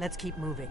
Let's keep moving.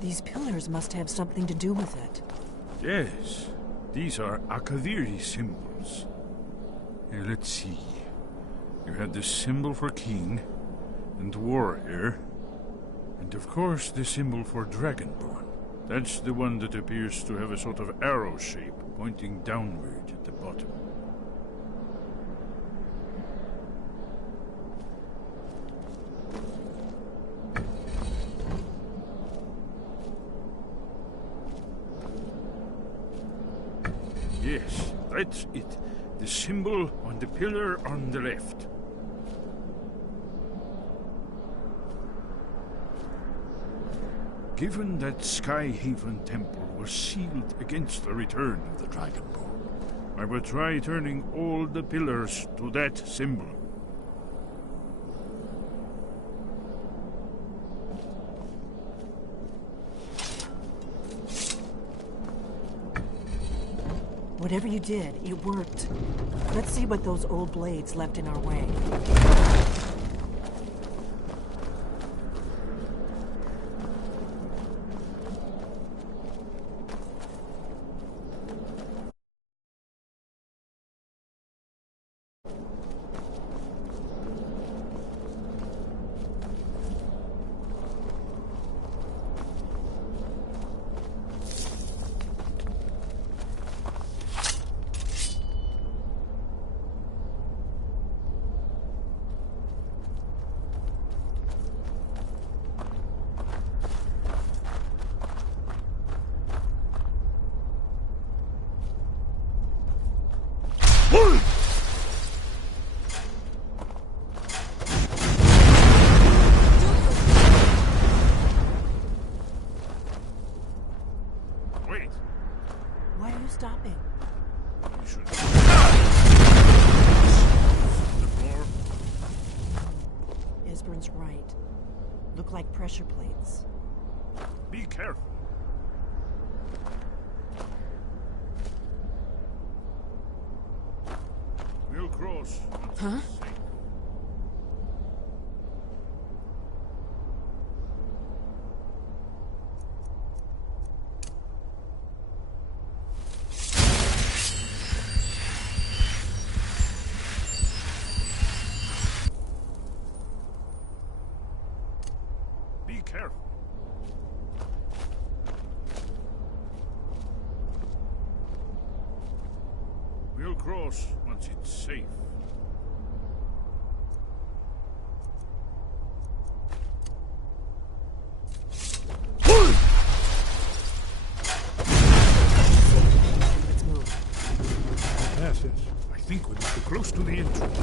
These pillars must have something to do with it. Yes, these are Akaviri symbols. Here, let's see. You had the symbol for king and warrior, and of course the symbol for dragonborn. That's the one that appears to have a sort of arrow shape pointing downward at the bottom. Yes, that's it. The symbol on the pillar on the left. Given that Skyhaven Temple was sealed against the return of the Dragonborn, I will try turning all the pillars to that symbol. Whatever you did, it worked. Let's see what those old blades left in our way. Wait. Why are you stopping? You should. The floor. Esbern's right. Look like pressure plates. Be careful. We'll cross. Huh? Be careful. We'll cross once it's safe. Let's move. Yes, I think we're close to the entrance.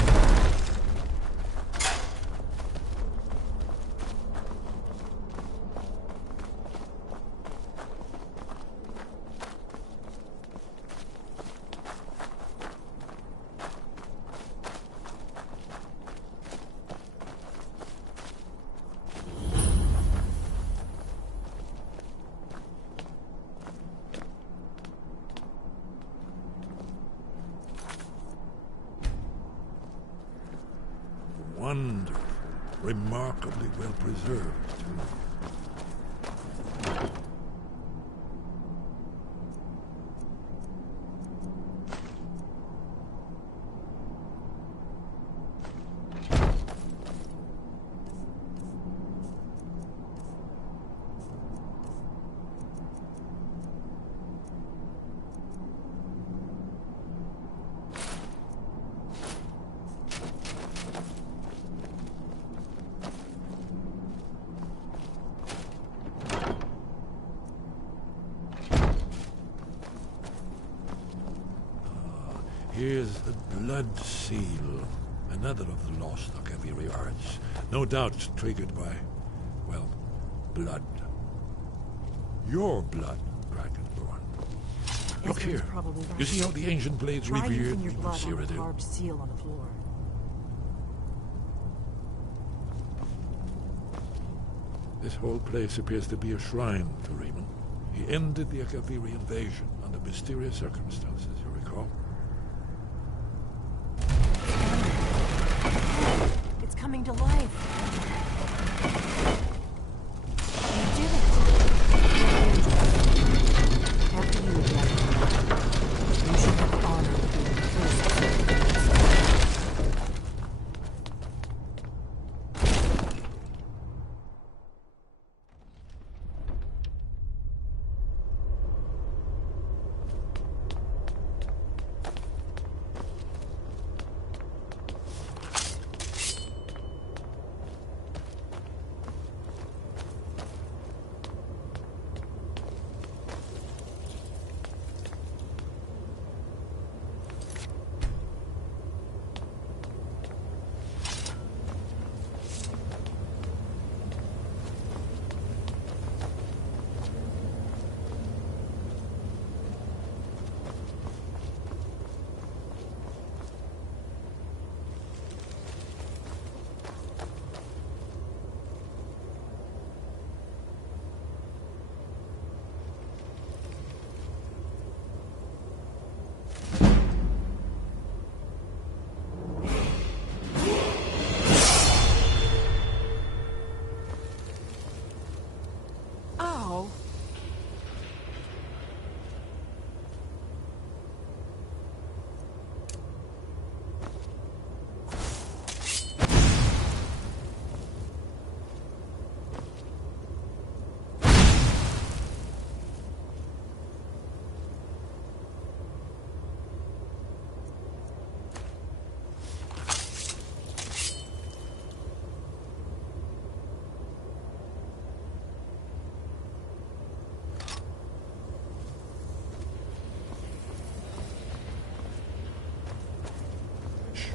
Wonderful. Remarkably well preserved, too. Here's the blood seal, another of the lost Akaviri arts, no doubt triggered by, well, blood. Your blood, Dragonborn. Look Esbern's here. probably right. You see how the ancient blades Try revered using your blood on the Cyrodiil? carved seal on the floor. This whole place appears to be a shrine to Raymond. He ended the Akaviri invasion under mysterious circumstances, you recall? It's coming to life. You did it. After you again. You should have the honor of being the first to say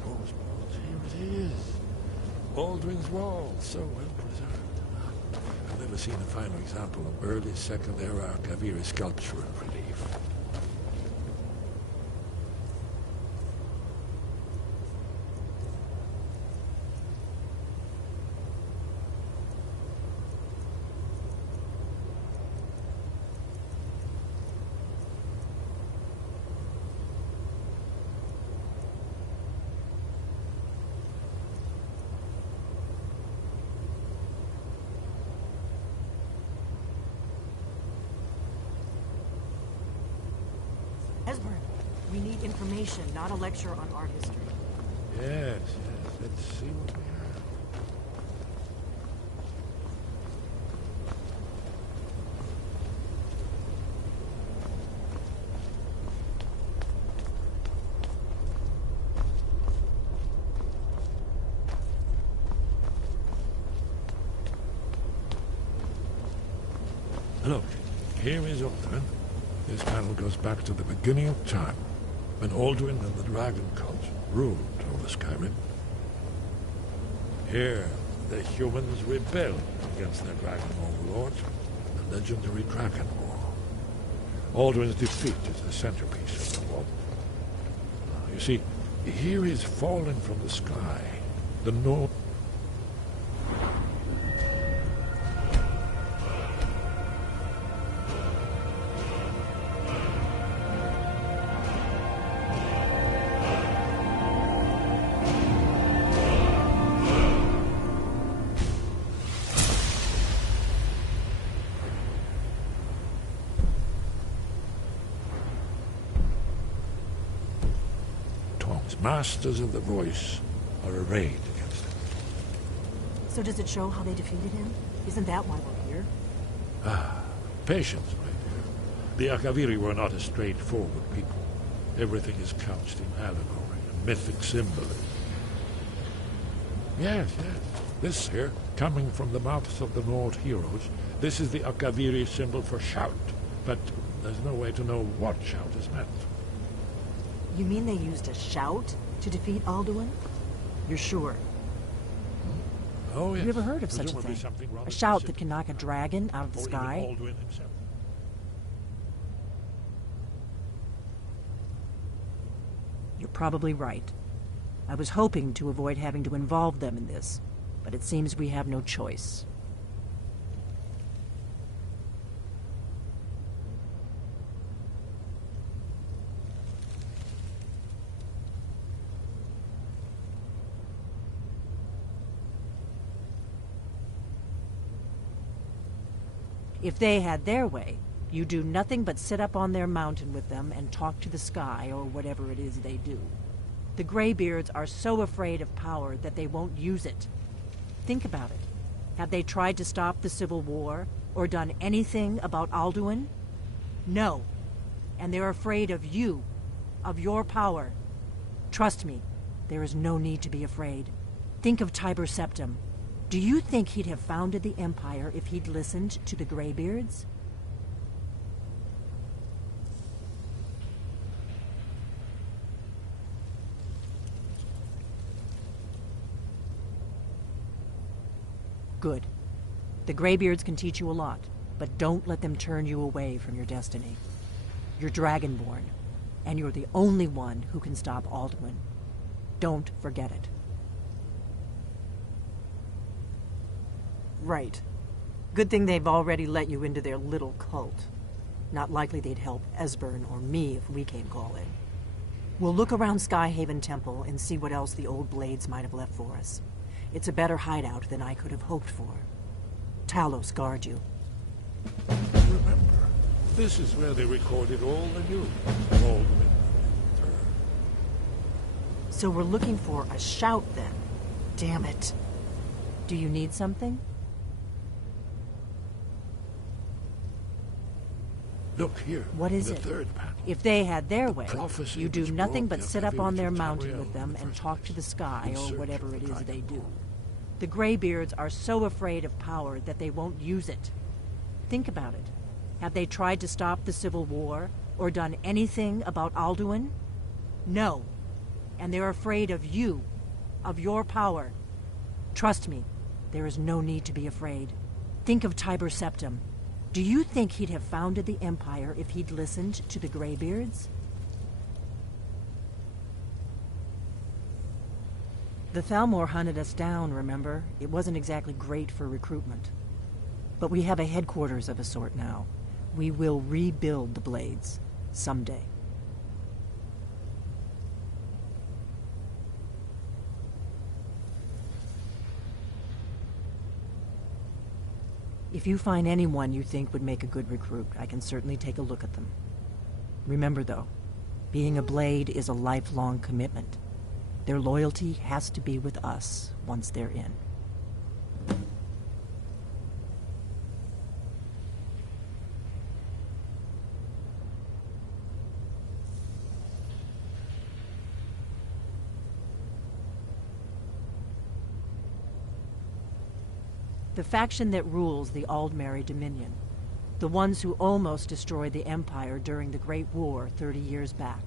suppose, but here it is. Alduin's Wall, so well preserved. I've never seen a finer example of early Second Era Kaviri sculpture and relief. Esbern, we need information, not a lecture on art history. Yes, yes. Let's see what we have. Look, here is Alduin. This panel goes back to the beginning of time, when Alduin and the Dragon Cult ruled over Skyrim. Here, the humans rebelled against their dragon overlord, the legendary Dragon War. Alduin's defeat is the centerpiece of the war. You see, here is falling from the sky, the North. Masters of the Voice are arrayed against him. So does it show how they defeated him? Isn't that why we're here? Ah, patience, my dear. The Akaviri were not a straightforward people. Everything is couched in allegory and mythic symbolism. Yes, yes. This here, coming from the mouths of the Nord heroes, this is the Akaviri symbol for shout. But there's no way to know what shout is meant. You mean they used a shout to defeat Alduin? You're sure? Oh, yes. Have you ever heard of such a Presumably thing? something rather A shout that specific. can knock a dragon out of the Or even sky? Alduin himself. You're probably right. I was hoping to avoid having to involve them in this, but it seems we have no choice. If they had their way, you do nothing but sit up on their mountain with them and talk to the sky or whatever it is they do. The Greybeards are so afraid of power that they won't use it. Think about it. Have they tried to stop the Civil War or done anything about Alduin? No. And they're afraid of you, of your power. Trust me, there is no need to be afraid. Think of Tiber Septim. Do you think he'd have founded the Empire if he'd listened to the Greybeards? Good. The Greybeards can teach you a lot, but don't let them turn you away from your destiny. You're Dragonborn, and you're the only one who can stop Alduin. Don't forget it. Right. Good thing they've already let you into their little cult. Not likely they'd help Esbern or me if we came calling. We'll look around Skyhaven Temple and see what else the old Blades might have left for us. It's a better hideout than I could have hoped for. Talos guard you. Remember, this is where they recorded all the news. All the So we're looking for a shout then. Damn it. Do you need something? Look here. What is the it? third panel. If they had their way, prophecy you do which nothing brought but the sit up on Akaviri their to mountain Tamriel with them in the and first talk to the place, sky in or search whatever of it the is Dragon they do. Ball. The Greybeards are so afraid of power that they won't use it. Think about it. Have they tried to stop the Civil War or done anything about Alduin? No. And they're afraid of you, of your power. Trust me, there is no need to be afraid. Think of Tiber Septim. Do you think he'd have founded the Empire if he'd listened to the Greybeards? The Thalmor hunted us down, remember? It wasn't exactly great for recruitment. But we have a headquarters of a sort now. We will rebuild the Blades. Someday. If you find anyone you think would make a good recruit, I can certainly take a look at them. Remember, though, being a Blade is a lifelong commitment. Their loyalty has to be with us once they're in. The faction that rules the Aldmeri Dominion. The ones who almost destroyed the Empire during the Great War 30 years back.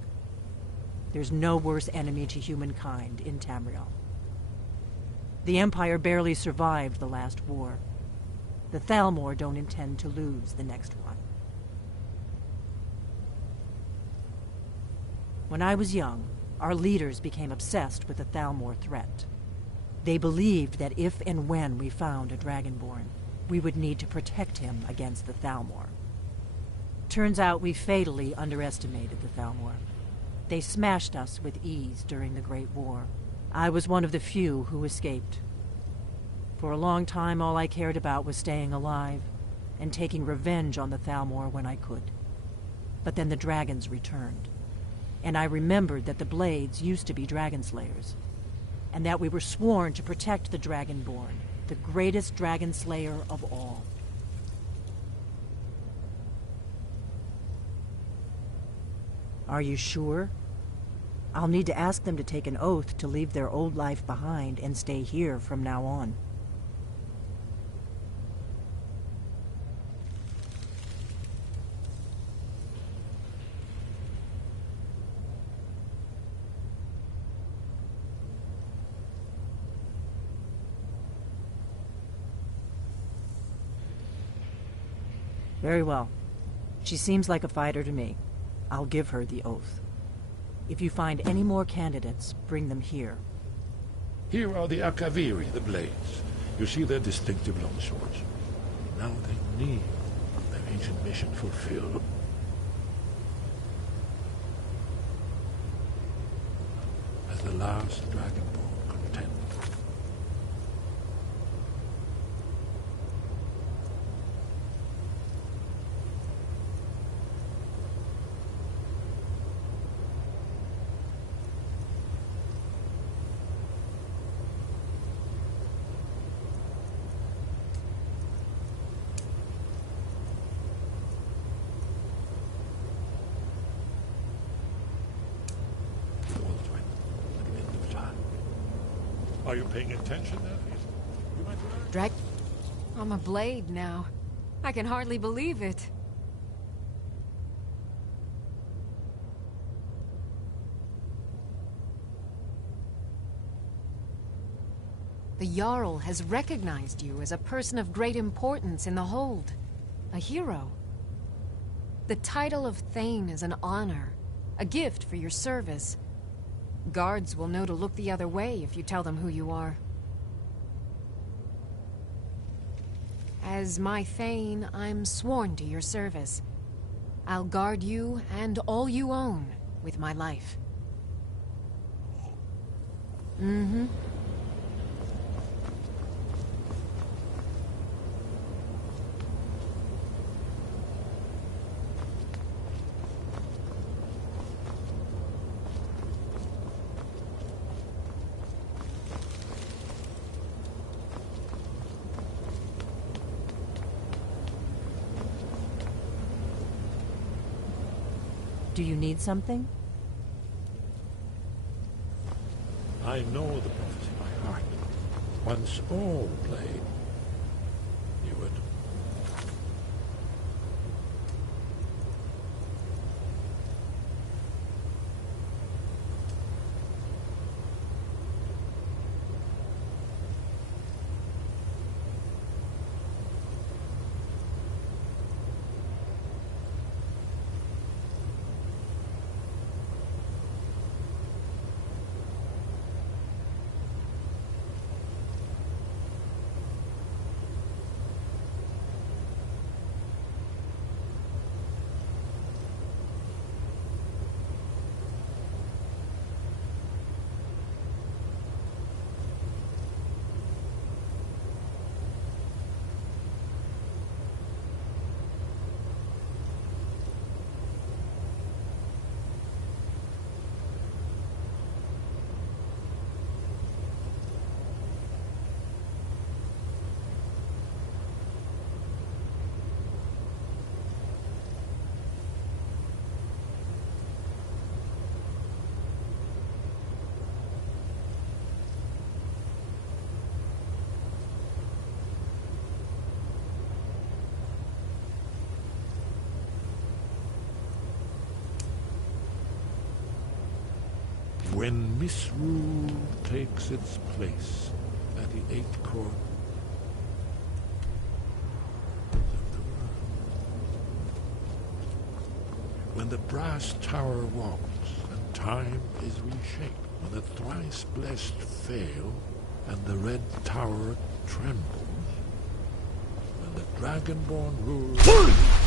There's no worse enemy to humankind in Tamriel. The Empire barely survived the last war. The Thalmor don't intend to lose the next one. When I was young, our leaders became obsessed with the Thalmor threat. They believed that if and when we found a Dragonborn, we would need to protect him against the Thalmor. Turns out we fatally underestimated the Thalmor. They smashed us with ease during the Great War. I was one of the few who escaped. For a long time, all I cared about was staying alive and taking revenge on the Thalmor when I could. But then the dragons returned, and I remembered that the Blades used to be dragon slayers, and that we were sworn to protect the Dragonborn, the greatest dragon slayer of all. Are you sure? I'll need to ask them to take an oath to leave their old life behind and stay here from now on. Very well. She seems like a fighter to me. I'll give her the oath. If you find any more candidates, bring them here. Here are the Akaviri, the Blades. You see their distinctive longswords. Now they need their ancient mission fulfilled. As the last Dragonborn contender. Are you paying attention now? I'm a Blade now. I can hardly believe it. The Jarl has recognized you as a person of great importance in the Hold. A hero. The title of Thane is an honor, a gift for your service. Guards will know to look the other way if you tell them who you are. As my Thane, I'm sworn to your service. I'll guard you and all you own with my life. Mm-hmm. Do you need something? I know the prophecy by heart. Once all Blade knew it. When misrule takes its place at the eighth court of the world. When the brass tower walks and time is reshaped, when the thrice blessed fail and the red tower trembles, when the dragonborn rules.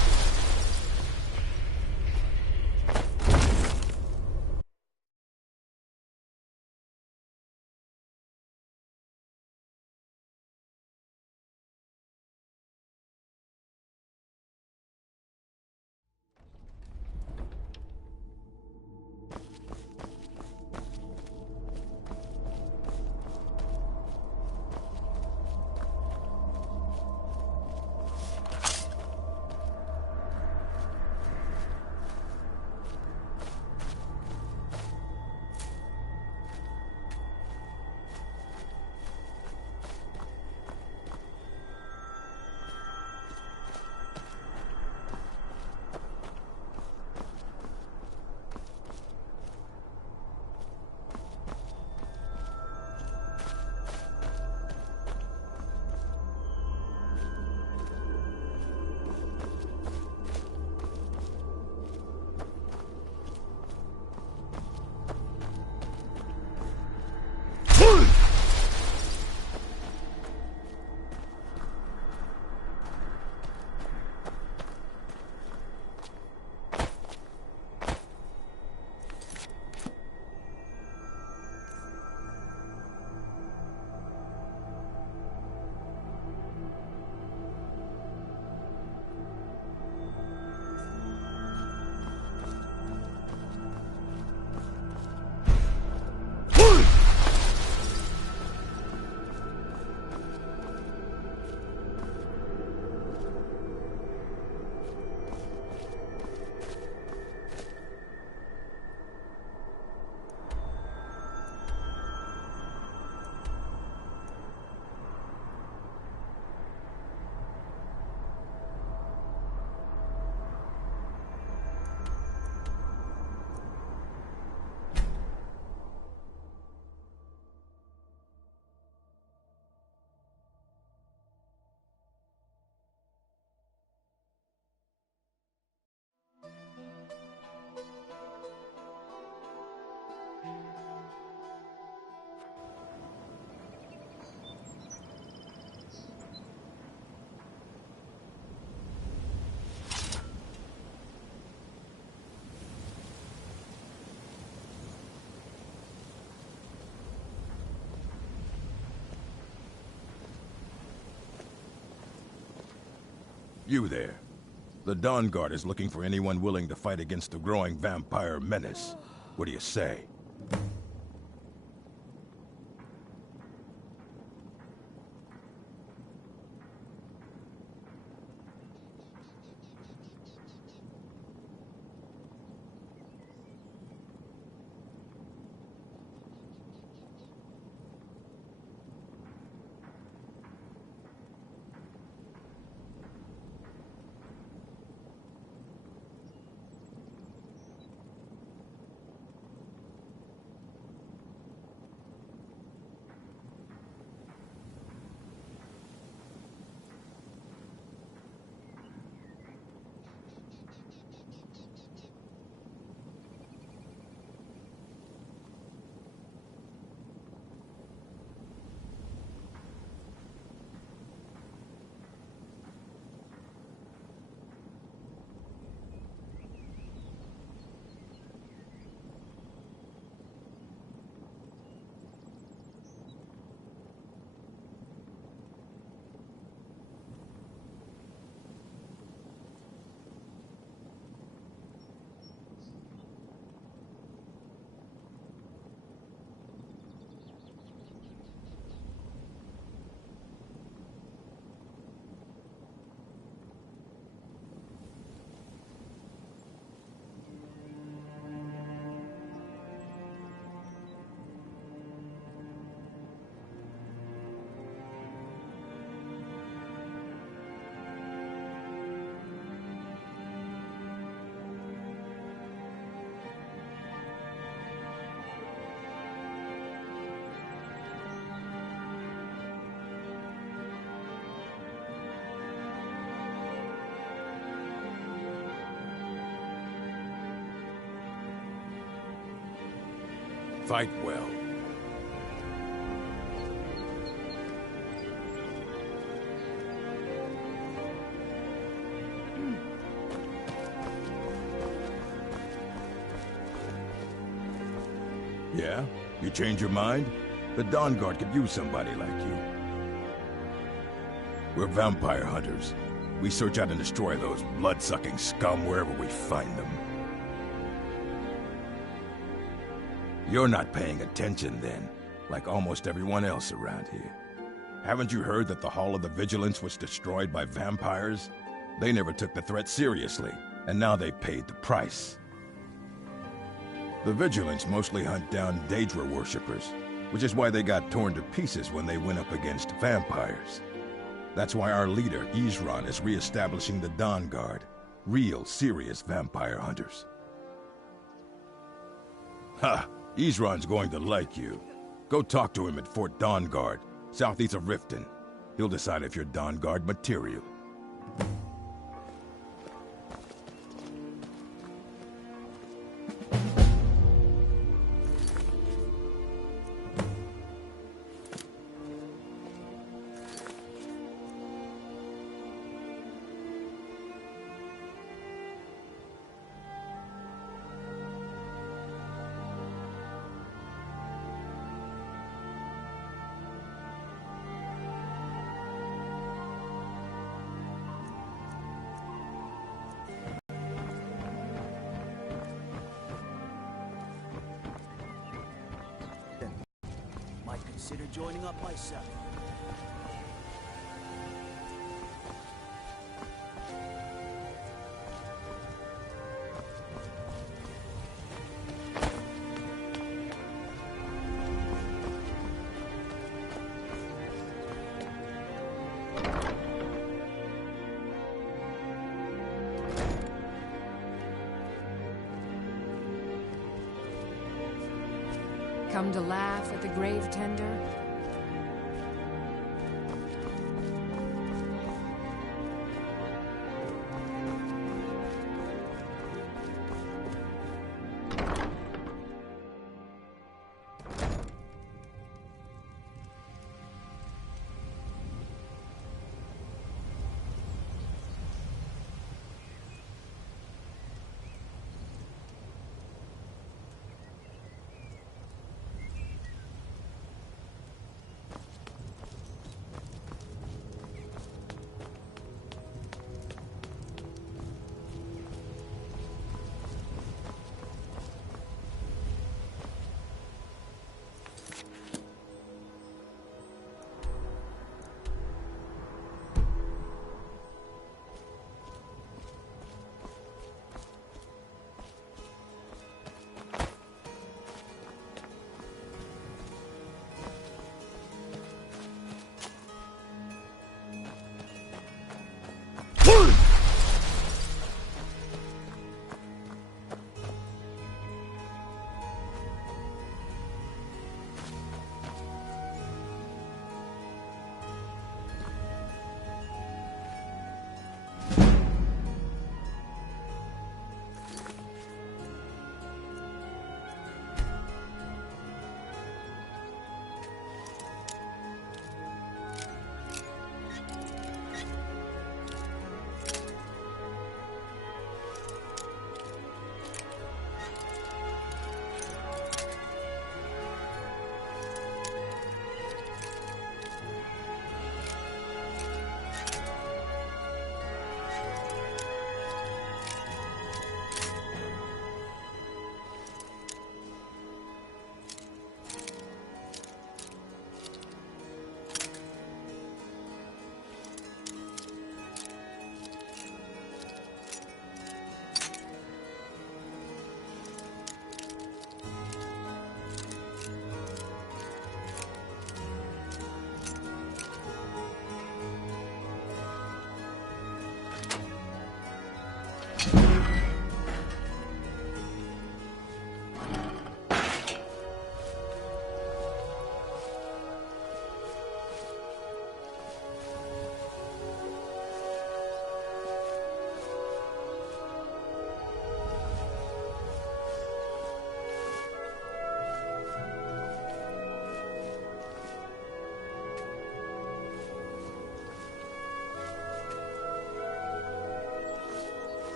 You there. The Dawn Guard is looking for anyone willing to fight against the growing vampire menace. What do you say? Fight well. Yeah? You change your mind? The Dawn Guard could use somebody like you. We're vampire hunters. We search out and destroy those blood-sucking scum wherever we find them. You're not paying attention then, like almost everyone else around here. Haven't you heard that the Hall of the Vigilance was destroyed by vampires? They never took the threat seriously, and now they paid the price. The Vigilance mostly hunt down Daedra worshippers, which is why they got torn to pieces when they went up against vampires. That's why our leader, Isran, is re-establishing the Dawn Guard. Real, serious vampire hunters. Ha! Isran's going to like you. Go talk to him at Fort Dawn Guard, southeast of Riften. He'll decide if you're Dawn Guard material. Might consider joining up myself. Come to laugh at the grave tender?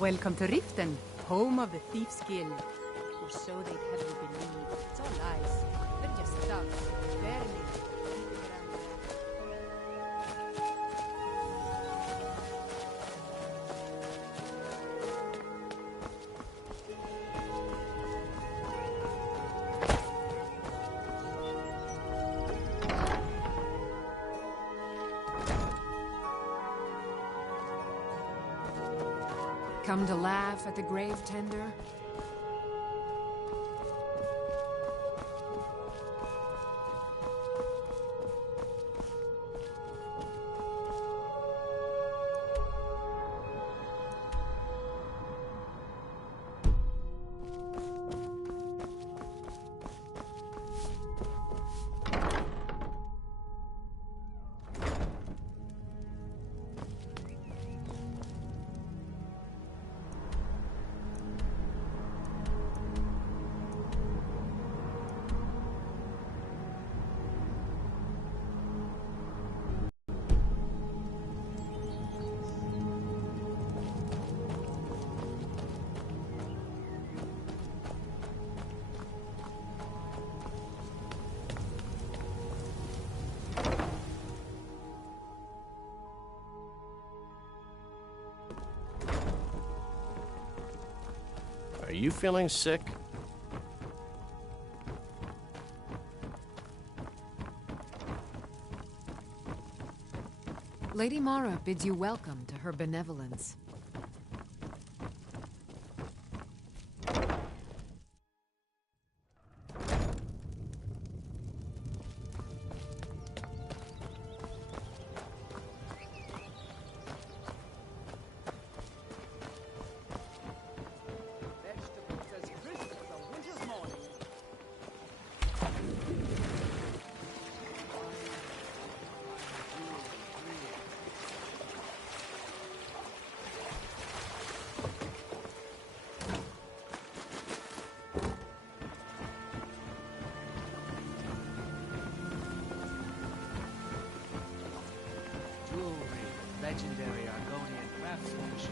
Welcome to Riften, home of the Thief's Guild. Or so they'd have you believe. It's all lies. They're just thugs. Barely. Come to laugh at the grave tender? Are you feeling sick? Lady Mara bids you welcome to her benevolence. Legendary Argonian craftsmanship.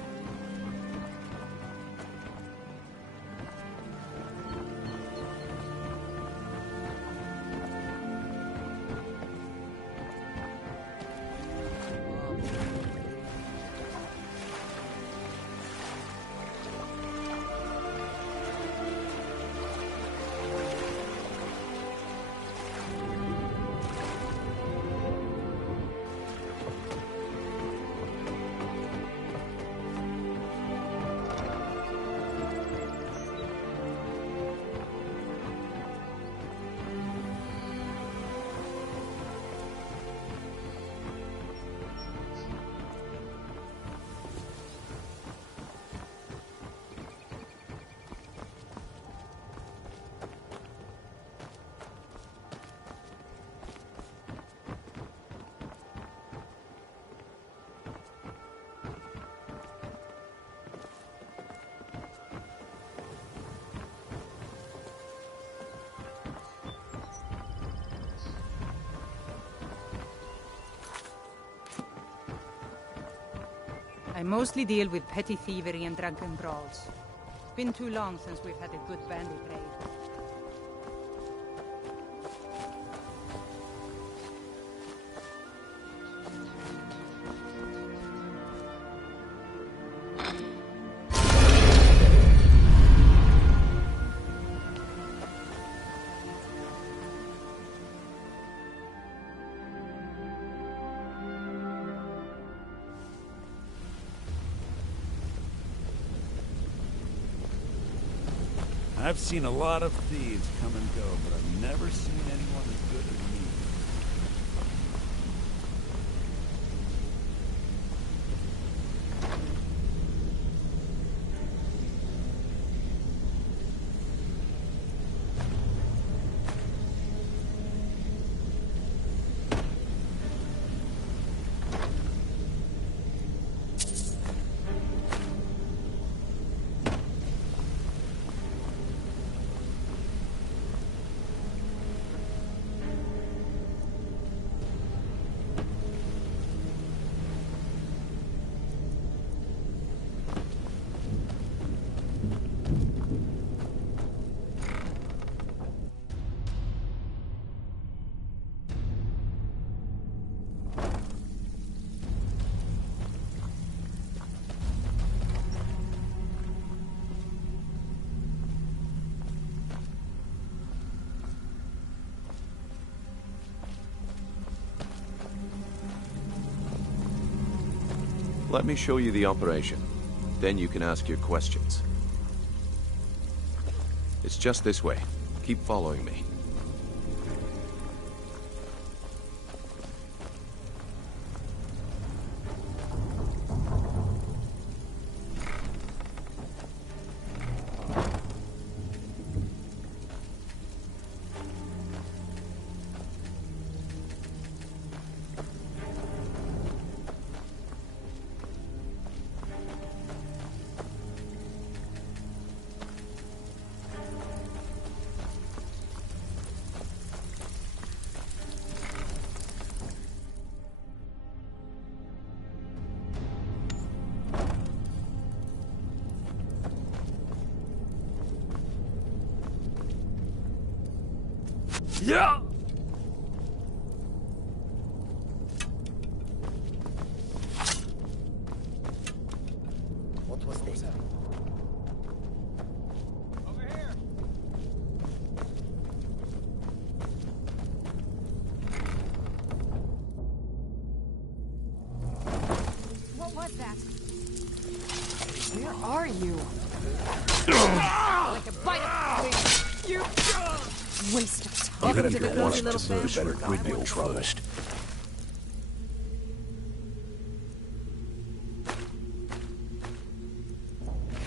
I mostly deal with petty thievery and drunken brawls. Been too long since we've had a good bandy raid. I've seen a lot of thieves come and go, but I've never seen anyone as good as me. Let me show you the operation. Then you can ask your questions. It's just this way. Keep following me. Yeah! What was this? Over here! What was that? Where are you? Like a bite of you. Waste of time. Welcome to the cozy little First, family. better grin your first.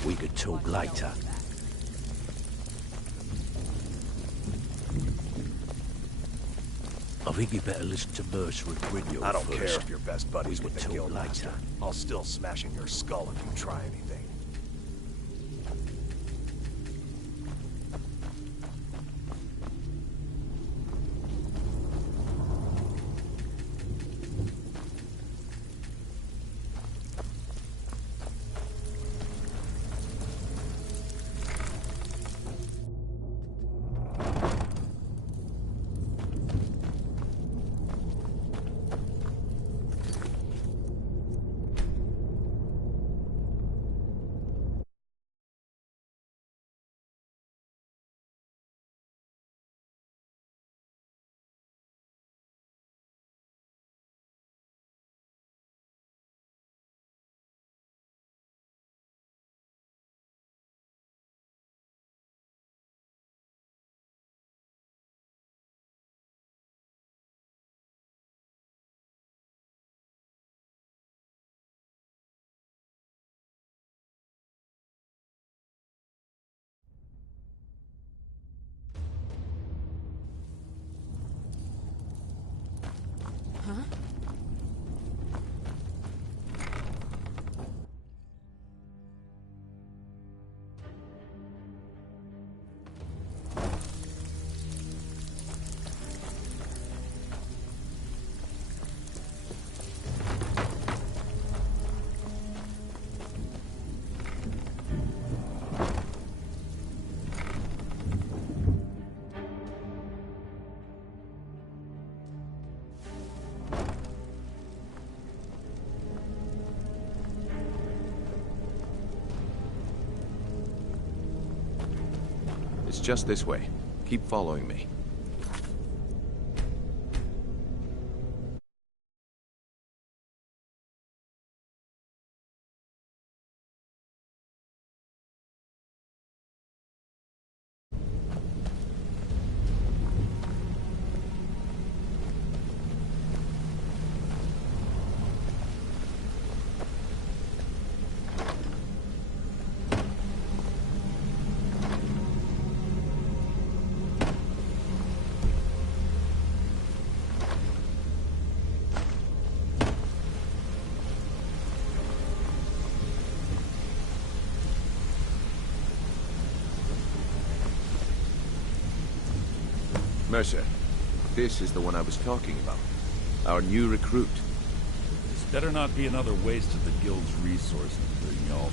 We could talk later. I think you better listen to Mercer and Grinyo I don't first. care if you're best buddies with the talk Guildmaster. later. I'll still smash in your skull if you try anything. It's just this way. Keep following me. Mercer, this is the one I was talking about. Our new recruit. This better not be another waste of the Guild's resources, Brynjolf.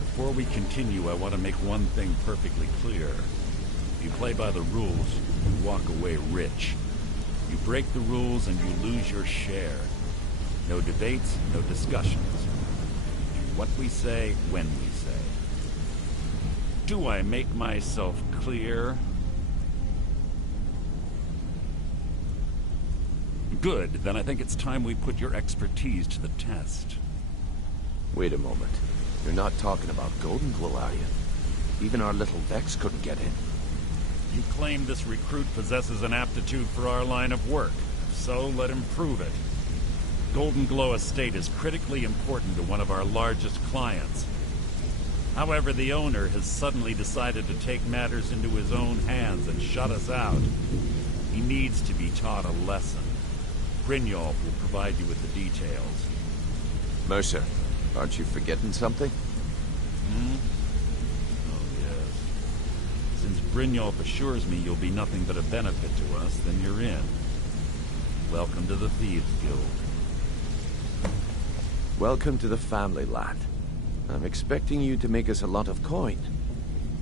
Before we continue, I want to make one thing perfectly clear. If you play by the rules, you walk away rich. You break the rules and you lose your share. No debates, no discussions. What we say, when we say. Do I make myself clear? Good, then I think it's time we put your expertise to the test. Wait a moment. You're not talking about Golden Glow, are you? Even our little Vex couldn't get in. You claim this recruit possesses an aptitude for our line of work. If so, let him prove it. Golden Glow Estate is critically important to one of our largest clients. However, the owner has suddenly decided to take matters into his own hands and shut us out. He needs to be taught a lesson. Brynjolf will provide you with the details. Mercer, aren't you forgetting something? Oh, yes. Since Brynjolf assures me you'll be nothing but a benefit to us, then you're in. Welcome to the Thieves Guild. Welcome to the family, lad. I'm expecting you to make us a lot of coin,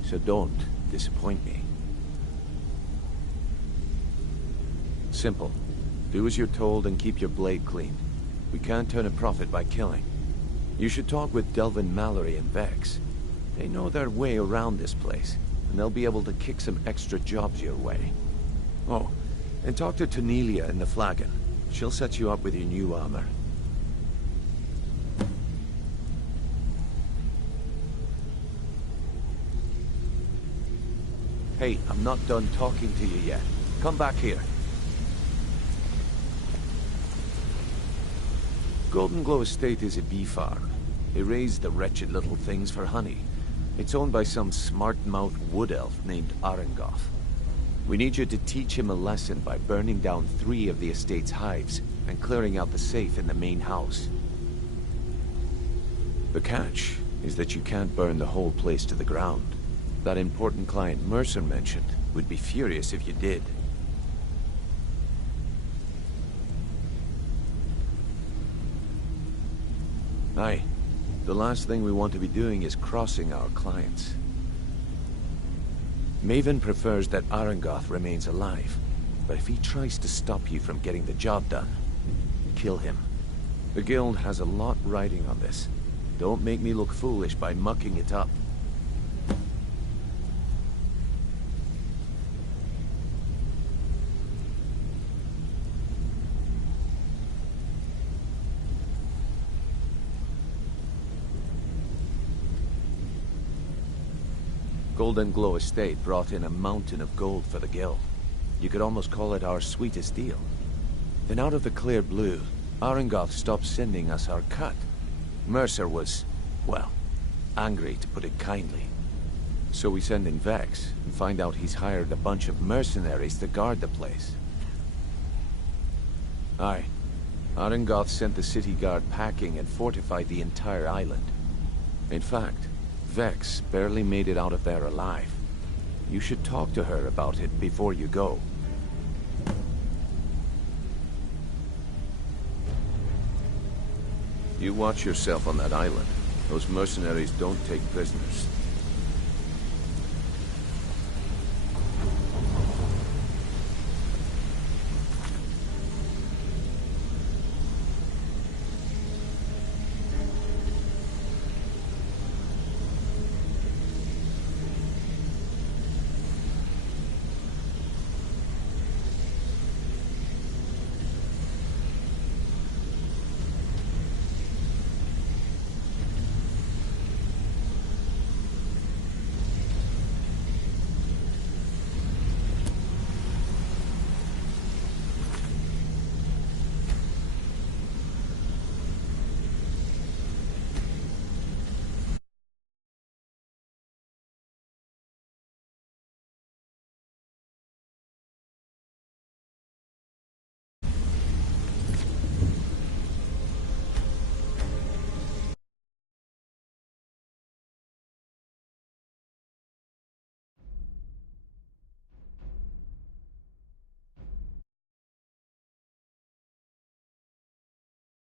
so don't disappoint me. Simple. Do as you're told and keep your blade clean. We can't turn a profit by killing. You should talk with Delvin Mallory and Vex. They know their way around this place, and they'll be able to kick some extra jobs your way. Oh, and talk to Tanelia in the Flagon. She'll set you up with your new armor. Hey, I'm not done talking to you yet. Come back here. Golden Glow Estate is a bee farm. They raise the wretched little things for honey. It's owned by some smart-mouthed wood elf named Arengoth. We need you to teach him a lesson by burning down 3 of the estate's hives and clearing out the safe in the main house. The catch is that you can't burn the whole place to the ground. That important client Mercer mentioned would be furious if you did. Aye. The last thing we want to be doing is crossing our clients. Maven prefers that Arengoth remains alive, but if he tries to stop you from getting the job done, kill him. The guild has a lot riding on this. Don't make me look foolish by mucking it up. Golden Glow Estate brought in a mountain of gold for the guild. You could almost call it our sweetest deal. Then out of the clear blue, Arengoth stopped sending us our cut. Mercer was, well, angry to put it kindly. So we send in Vex and find out he's hired a bunch of mercenaries to guard the place. Aye. Arengoth sent the city guard packing and fortified the entire island. In fact, Vex barely made it out of there alive. You should talk to her about it before you go. You watch yourself on that island. Those mercenaries don't take prisoners.